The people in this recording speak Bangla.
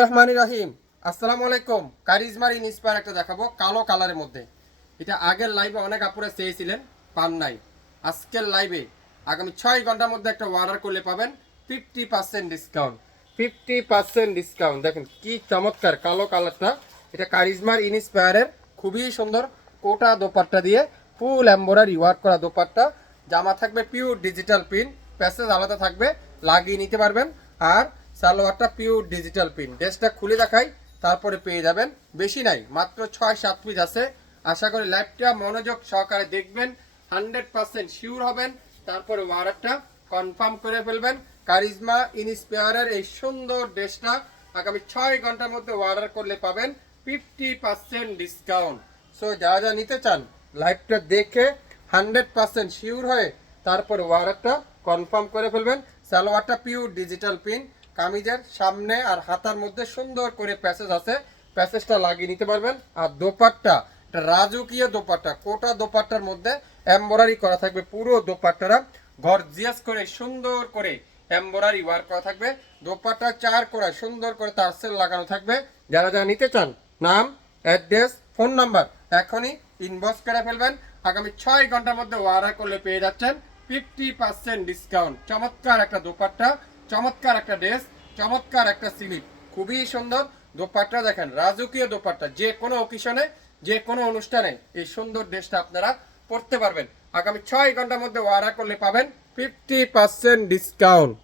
রহমানির রহিম। আসসালামু আলাইকুম। কারিজমার ইন্সপায়ার একটা দেখাবো কালো কালারের মধ্যে। এটা আগের লাইভে অনেক আপুরা চেয়েছিলেন, পান নাই। আজকের লাইভে আগামী 6 ঘন্টার মধ্যে একটা অর্ডার করলে পাবেন 50% ডিসকাউন্ট। 50% ডিসকাউন্ট। দেখেন কি চমৎকার কালো কালারটা। এটা কারিজমার ইন্সপায়ারের খুবই সুন্দর কোটা দোপাট্টা দিয়ে ফুল এমব্রয়ডারি ওয়ার্ক করা দোপাট্টা। জামা থাকবে পিওর ডিজিটাল প্রিন্ট, প্যাসেজ আলাদা থাকবে, লাগিয়ে নিতে পারবেন। আর সালোয়ারটা পিওর ডিজিটাল প্রিন্ট। ড্রেসটা খুলে দেখাই, তারপরে পেয়ে যাবেন। বেশি নাই, মাত্র 6-7 পিস আছে। আশা করি লাইভটা মনোযোগ সহকারে দেখবেন, 100% শিওর হবেন, তারপরে অর্ডারটা কনফার্ম করে ফেলবেন। কারিজমা ইন্সপায়ারের এই সুন্দর ড্রেসটা আগামী 6 ঘন্টার মধ্যে অর্ডার করলে পাবেন 50% ডিসকাউন্ট। সো যারা যা নিতে চান লাইভটা দেখে 100% শিওর হয়ে তারপরে অর্ডারটা কনফার্ম করে ফেলবেন। সালোয়ারটা পিওর ডিজিটাল প্রিন্ট, কামিজের সামনে আর হাতার মধ্যে সুন্দর করে প্যাসেজ আছে, প্যাসেজটা লাগিয়ে নিতে পারবেন। আর দোপাট্টা এটা রাজকীয় দোপাট্টা, কোটা দোপাট্টার মধ্যে এমব্রয়ডারি করা থাকবে। পুরো দোপাট্টাটা গর্জিয়াস করে সুন্দর করে এমব্রয়ডারি ওয়ার্ক করা থাকবে। দোপাট্টা 4 করে সুন্দর করে টার্সেল লাগানো থাকবে। যারা যারা নিতে চান নাম, অ্যাড্রেস, ফোন নাম্বার এখনই ইনবক্স করে ফেলবেন। আগামী 6 ঘন্টার মধ্যে অর্ডার করলে পেয়ে যাচ্ছেন 50% ডিসকাউন্ট। চমৎকার একটা দোপাট্টা, চমৎকার একটা ড্রেস, চমৎকার একটা স্লিপ, খুবই সুন্দর দোপাট্টা। দেখেন রাজকীয় দোপাট্টা, যে কোনো অকেশনে যে কোনো অনুষ্ঠানে এই সুন্দর ড্রেসটা আপনারা পরতে পারবেন। আগামী 6 ঘন্টার মধ্যে অর্ডার করলে পাবেন 50% ডিসকাউন্ট।